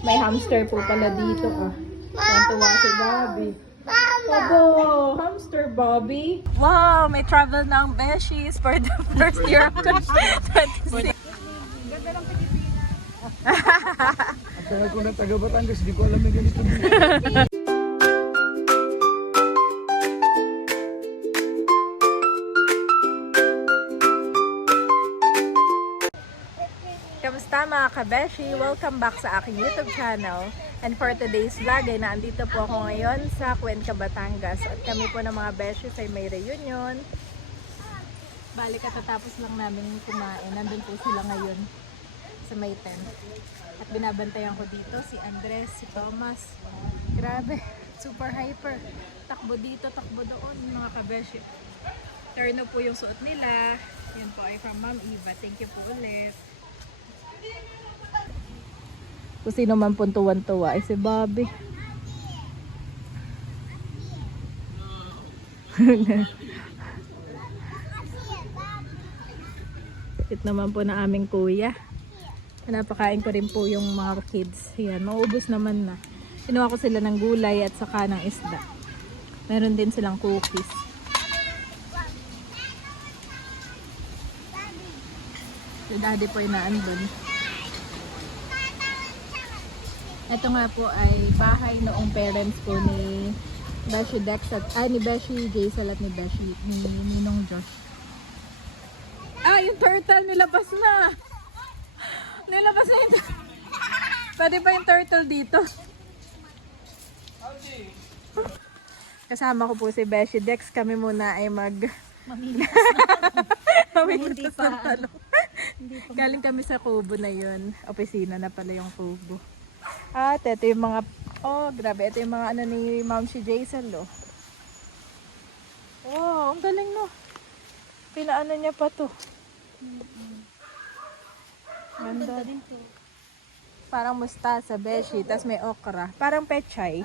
May hamster po pala dito. Oh. Tuwa si Bobby. Abo, hamster Bobby. Wow, may travel ng Beshies for the first year of 2026. Ganda ng Pilipinas. Kaya ko na taga Batangas, di ko alam na ganito dito. Kamusta mga kabeshi? Welcome back sa aking YouTube channel. And for today's vlog ay naandito po ako ngayon sa Cuenca, Batangas. At kami po ng mga beshies ay may reunion. Balik katatapos lang namin kumain. Nandun po sila ngayon sa may tent. At binabantayan ko dito si Andres, si Thomas. Grabe, super hyper. Takbo dito, takbo doon mga kabeshi. Terno po yung suot nila. Yan po ay from Ma'am Eva. Thank you po ulit. Kung sino man po tuwan-tuwa ay si Bobby. It naman po na aming kuya. Napakain ko rin po yung mga kids. Yan, maubos naman na. Kinuha ko sila ng gulay at saka ng isda. Meron din silang cookies. Si daddy po ay naandun. Ito nga po ay bahay noong parents ko ni Beshi Dex at ni Beshi Jaisal at ni Beshi ni Ninong Josh. Ah, yung turtle nilabas na. Nilabas na yung pwede pa yung turtle dito. Kasama ko po si Beshi Dex. Kami muna ay mamimitas ng talong. Galing kami sa kubo na yun. Opisina na pala yung kubo. At ito yung mga, oh grabe, ito yung mga ano ni Ma'am si Jaisal, oh. Wow, ang galing no. Pinaano niya pa to. Ganda. Parang mustasa, beshi, tas may okra. Parang pechay.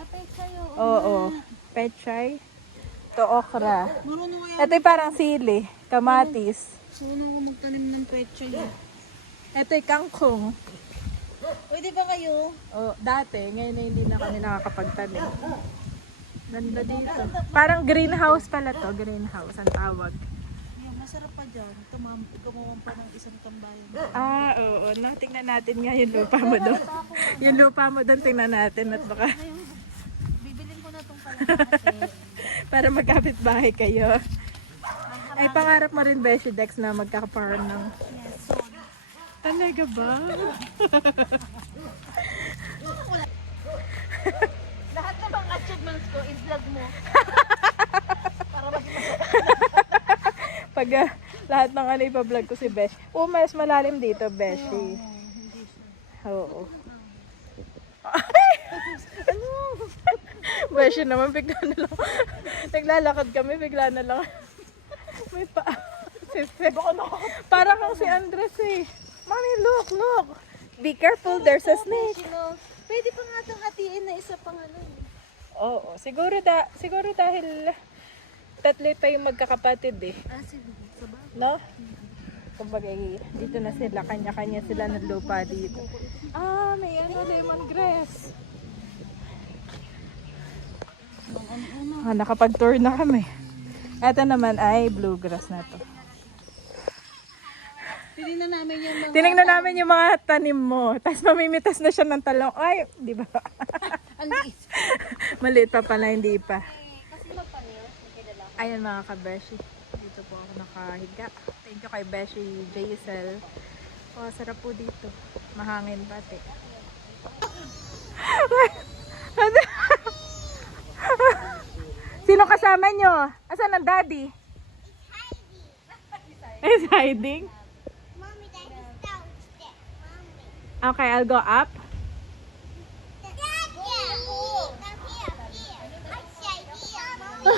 Oo, pechay. Ito okra. Ito yung parang sili, kamatis. Marunong ko magtanim ng pechay. Ito yung kangkong. Pwede ba kayo? Oh, dati, ngayon na hindi na kami nakakapagtanim. Ganda dito. Parang greenhouse pala to, greenhouse ang tawag. Yan, masarap pa dyan. Gumawan pa ng isang tambayan. Ah, oo. No, tingnan natin nga yung lupa mo doon. Yung lupa mo doon, tingnan natin at baka Bibilin ko na itong palangkate. para magkapit bahay kayo. Ay, pangarap mo rin, Beshi Dex, na magkakaparm ng... Yes, sorry. Talaga ba? Lahat ng mga achievements ko, i-vlog mo. Para maging Pag lahat ng ano ipa-vlog ko si Beshi. Oh, mas malalim dito, Beshi. hindi siya. Oo. Ano? Beshi naman, bigla na lang. Naglalakad kami, bigla na lang. May pa. Parang kang si Andres eh. Mommy, look. Be careful, there's a snake. Pwede pa nga itong hatiin na isa pang ano. Oo, siguro dahil tatlo pa yung magkakapatid eh. Sige. Sabah. No? Kumbaga, dito na sila, kanya-kanya sila ng lupa dito. Ah, may lemongrass. Nakapag-tour na kami. Ito naman ay bluegrass na to. Tinignan namin yung mga tanim mo. Tapos mamimitas na siya ng talong. Ay, di ba? Maliit pa pala, hindi pa. Ayan mga ka-beshi. Dito po ako nakahiga. Thank you kay Beshi Jaisal. Oh, sarap po dito. Mahangin pati. Sino kasama nyo? Asan ang daddy? He's hiding. Mommy, daddy's downstairs. Mommy. Okay, I'll go up. Daddy! Come here. I say here, mommy.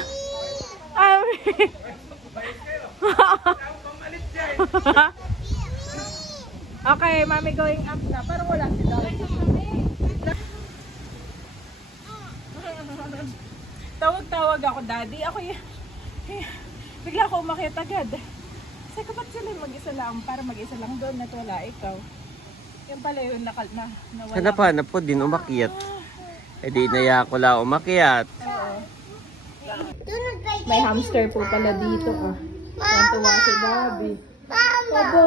Okay, mommy going up na. Parang wala si daddy. Tawag-tawag ako, daddy. Ako bigla ako umakyat agad. Sabi ko, ba't sila mag-isa lang? Para mag-isa lang doon at wala ikaw. Yung pala yun, nawala. Hanap-hanap po din umakyat. Eh di inaya ko lang umakyat. May hamster po pala dito ah. Tuwa si Bobby. Abo,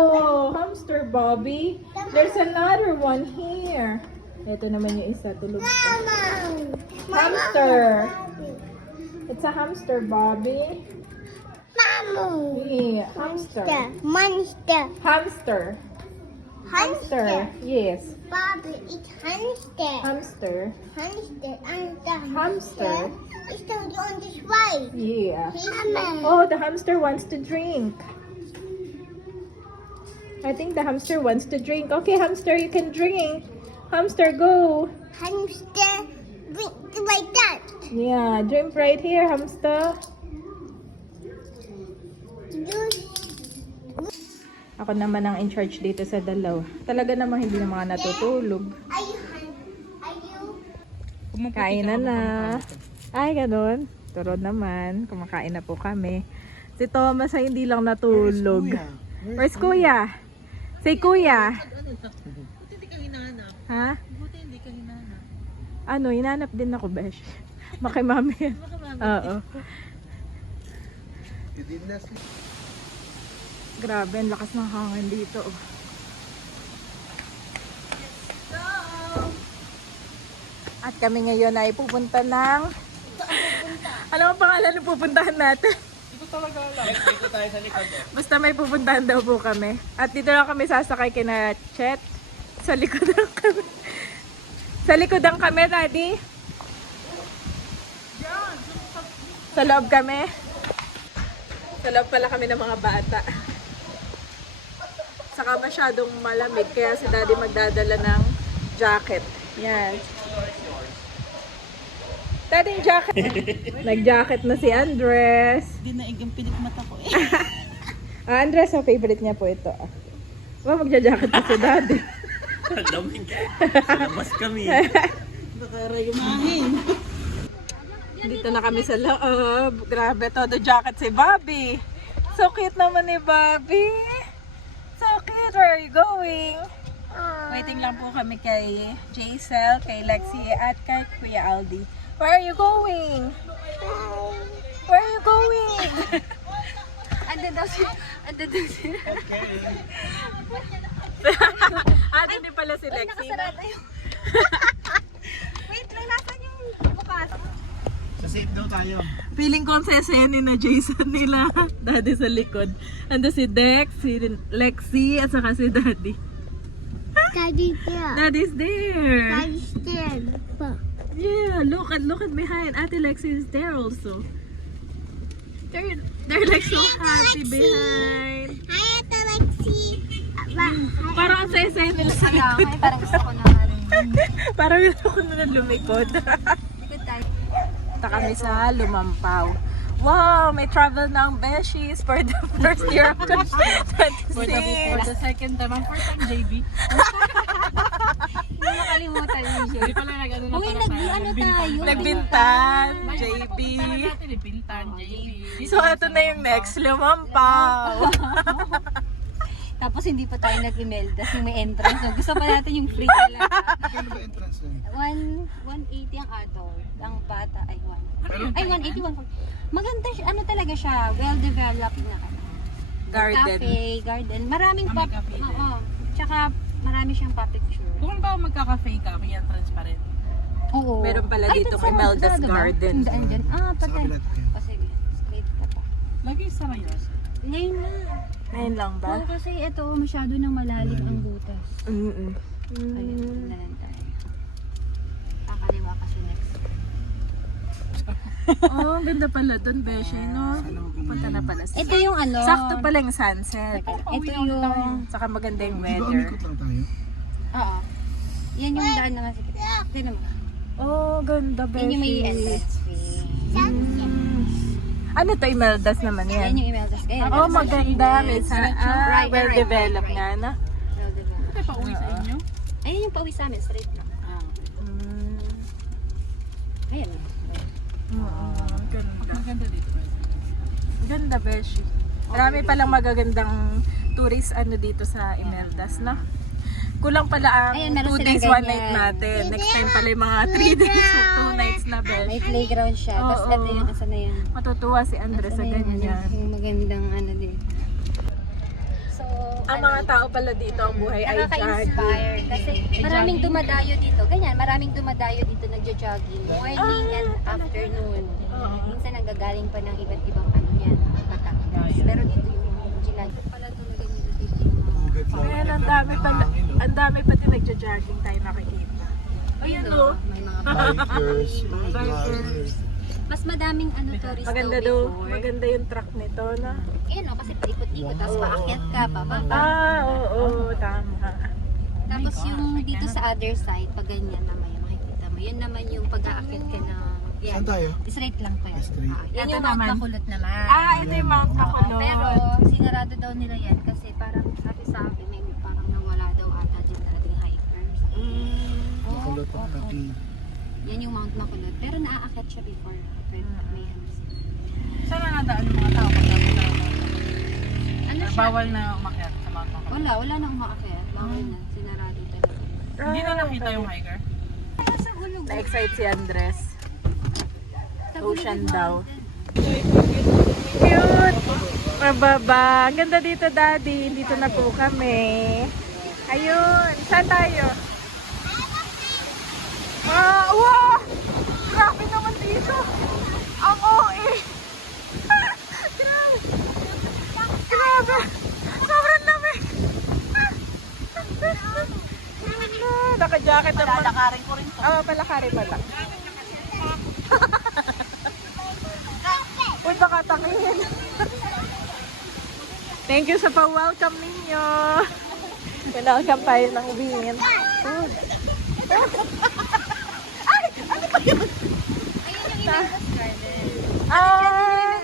hamster Bobby. There's another one here. Ito naman yung isa, tulog pa. Hamster. It's a hamster, Bobby. Mamu. Yeah, hamster. Monster. Hamster. Hamster. Yes. Bobby, it's hamster. Hamster. Hamster. And the Hamster. is on this way. Yeah. Mama. Oh, the hamster wants to drink. I think the hamster wants to drink. Okay, hamster, you can drink. Hamster, go. Hamster. Like that. Yeah, drink right here, hamster. Ako naman ang in charge dito sa dalaw. Talaga namang hindi na mga natutulog. Are you? Kainan na. Ay, ganun. Turo naman. Kumakain na po kami. Si Thomas ay hindi lang natulog. Where's Kuya? Say Kuya. Buti hindi ka hinahanap. Ha? Buti hindi ka hinahanap. Ano, hinanap din ako, Besh. Makimami yan. Oo. Grabe, ang lakas ng hangin dito. At kami ngayon ay pupunta ng... Ano ang pangalan ng pupuntahan natin? Ito talaga lang. Dito tayo sa likod. Basta may pupuntahan daw po kami. At dito lang kami sasakay kina Chet. Sa likod lang kami. Sa likod lang kami, Daddy. Sa loob kami. Sa loob pala kami ng mga bata. Saka masyadong malamig, kaya si Daddy magdadala ng jacket. Yan. Daddy, yung jacket. Nag-jacket na si Andres. Hindi na igang pilik mata ko eh. Andres, ang favorite niya po ito. Magja-jacket na si Daddy. Lamig. Sa labas kami. Nakarayumahin. Dito na kami sa loob. Grabe, todo jacket si Bobby. So cute naman ni Bobby. So cute. Where are you going? Waiting lang po kami kay Jaisel, kay Lexi, at kay Kuya Aldi. Where are you going? Where are you going? Andun daw si... Hindi pala si Lexi. Wait lang, nasan yung bukas? Sa safe daw tayo. Feeling ko ang sesenin na Jason nila. Daddy sa likod. Ando si Dex, si Lexi, at saka si Daddy. Daddy there. Daddy's there. Daddy's there. Yeah, look at behind. Ate Lexi is there also. They're like so happy behind. Hi, Ate Lexi. Parang ang saya-saya nila sa Kaya, likod. parang gusto ko naman. Parang gusto ko na lumikod. Good time. Punta kami sa Lumampaw. Wow, may travel ng Beshies for the first year of 2026. For the second time. Ang first time, JB. Hindi makalimutan yun siya. Hindi pala nag-ano na Uy, ano tayo? Nagbintan, JB. Pintan, JB. So, ito na yung next, Lumampaw. Tapos hindi pa tayo nag-imeldas yung may entrance. So, gusto pa natin yung free talaga. Ano ba entrance nun? 180 ang adult. Ang bata ay 1. Ay, 180, 140. Maganda siya. Ano talaga siya? Well-developed na. Garden. Cafe, garden. Maraming May cafe din. Oo. Tsaka marami siyang picture. Kung ba magka-cafe ka, may entrance pa rin. Oo. Meron pala Ay, dito dun kay sa- Melda's sa- Garden. Daan dyan. Ah, Sa patay. kabila tayo. O sige, straight ka pa. Lagi sa rayos. Ngayon na. Ayun lang ba? Oo, kasi ito masyado nang malalim ang butas. Mm-mm. Ayun, na lang tayo. Kakaliwa kasi next. Oh, ang ganda pala dun, Beshi, no? Punta na pala sila. Ito yung ano. Sakto pala yung sunset. Ito yung... Saka maganda yung Di ba weather. umikot lang tayo? Oo. Yan yung daan naman sa kita. Tignan mo. Oh, ganda, Beshi. Yan yung may entrance fee. Ano to, Imeldas naman Yan yan? yung Imeldas. Kaya Oh, maganda. May Right, well-developed right. nga, no? Well-developed. Ito pa uwi sa inyo? Ayun yung pauwi sa amin. Straight lang. Ayan. Ganda. Maganda dito. Ganda, Beshi. Marami palang magagandang tourist ano dito sa Imeldas, no? Kulang pala ang Ayan, meron 2 days, silang 1 night ganyan. natin. Next time pala yung mga 3 days, 2 nights na, May besh. playground siya. Tapos Oo. ito yung asa na yan. Matutuwa si Andres sa Asa na yung, ganyan. yung magandang ano dito. So, Ang mga tao pala dito, ang buhay ay jogging. nakaka-inspire kasi maraming dumadayo dito. Ganyan, maraming dumadayo dito nagjo-jogging. Morning and afternoon. Minsan nanggagaling pa ng iba't ibang ano yan, Batangas. Pero dito yung Gilag. Pala talaga nila dito yung mga... Ayan, ang dami pati nagja-jogging tayo nakikita. Ayan Dito, o. may mga Bikers, Bikers. mas madaming ano tourist Maganda daw daw, before. maganda yung truck nito na. Ayan o, kasi paikot-ikot, tapos paakyat ka, pababa. Oo, tama. Tapos yung dito sa other side, pag ganyan naman yung makikita mo, yun naman yung pag-aakyat ka na, yan, Saan tayo? straight lang to yan. Straight. Yan Ito yung Mount naman. Bacolod naman. Ito yung Mount Bacolod. Pero sinarado daw nila yan kasi parang sabi may parang nawala daw ata din dating hikers. Kulot ang naging. Yan yung Mount Bacolod. Pero naaakyat siya before. Pero may ano siya. Saan na nadaan ng mga tao pag napunta ng Ano siya? bawal na umakyat sa Mount Bacolod? Wala na umaakyat. Bawal na. Sinarado talaga. Hindi na nakita yung hiker? Sa hulog. Na-excite si Andres. Sa hulog Ocean yung daw. mountain. Cute! Mababa. Ang ganda dito, Daddy. Dito na po kami. Ayun. Saan tayo? Wow! Grabe naman dito. Ang OA. Grabe. Grabe. Sobrang lamig. Naka-jacket naman. Lalakarin ko rin to. Palakari pala. Uy, baka takihin. Thank you sa pa-welcome ninyo. Welcome tayo ng wind. Food. Ay! Ano ba yun? Ayun yung Imelda's Garden.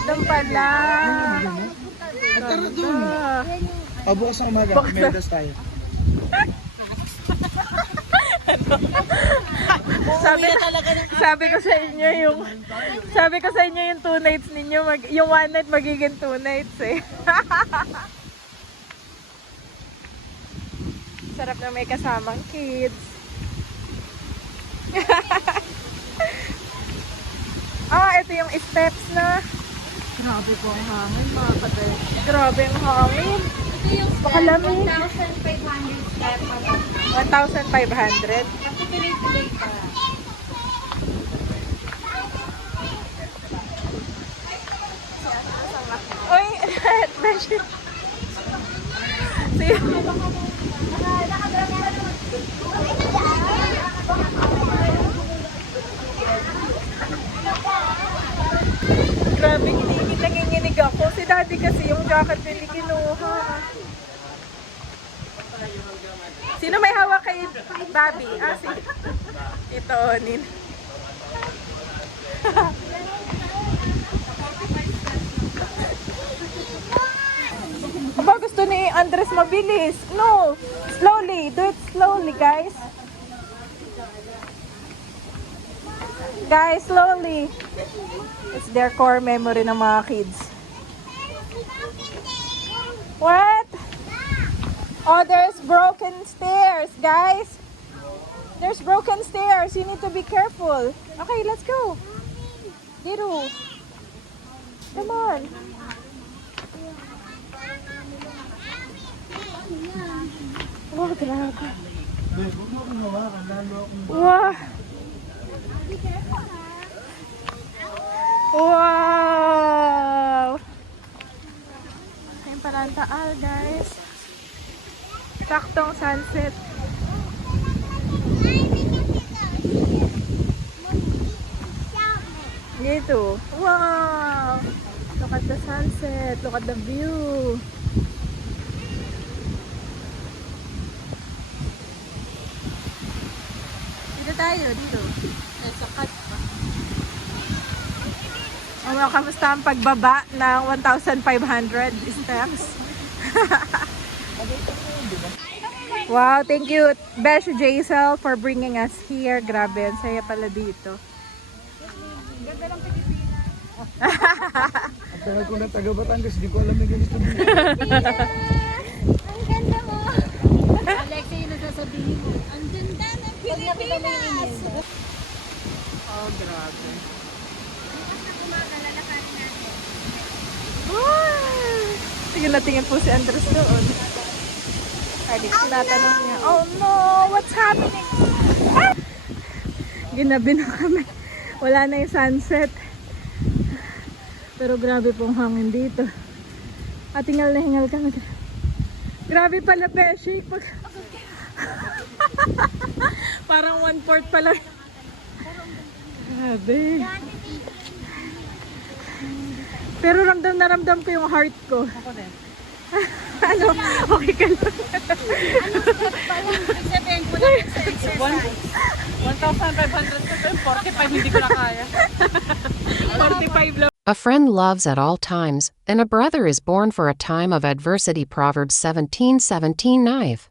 Doon pala. Tara dun. Bukas ng umaga, Meldas tayo. Sabi ko sa inyo yung 2 nights ninyo, yung 1 night magiging 2 nights eh. Sarap na may kasamang kids. Ito yung steps na. Grabe po ang hangin, mga kadesh. Grabe ang hangin. Ito yung Baka lamig. 1,500 steps. 1,500. Kasi tuloy-tuloy pa. Uy, beshi. Grabe, nanginginig ako. Si Daddy kasi yung jacket niya hindi kinuha. Sino may hawak kay Bobby? Si ito, Onin. Ba, gusto ni Andres mabilis. No, slowly. Do it slowly, guys. Guys, slowly. It's their core memory ng mga kids. What? Oh, there's broken stairs, guys. There's broken stairs. You need to be careful. Okay, let's go. Diru. Come on. Oh, grabe. Wow. Wow. Ayun pala ang taal, guys. Saktong sunset. Dito. Wow. Look at the sunset. Look at the view. Dito tayo, dito. Sa cut pa. Kamusta ang pagbaba ng 1,500 steps? Wow, thank you Besh Jaisel for bringing us here. Grabe, ang saya pala dito. Ang tagal ko na taga Batangas, di ko alam na ganito dito. Ang ganda mo. Pilipinas! Oh, grabe. Tingin po si Andres doon. Ay, tinatanong niya, oh no, what's happening? Ah! Ginabi na kami. Wala na yung sunset. Pero grabe pong hangin dito. At hingal na hingal kami. Grabe pala, Beshi. Parang 1/4 pala. Grabe. Pero ramdam na ramdam ko yung heart ko. Ako din. Ano? Okay ka lang. Sabihin ko na sa exercise. 1,500 ko pa, 45 hindi ko na kaya. 45 lang. A friend loves at all times, and a brother is born for a time of adversity. Proverbs 17:17 Knife.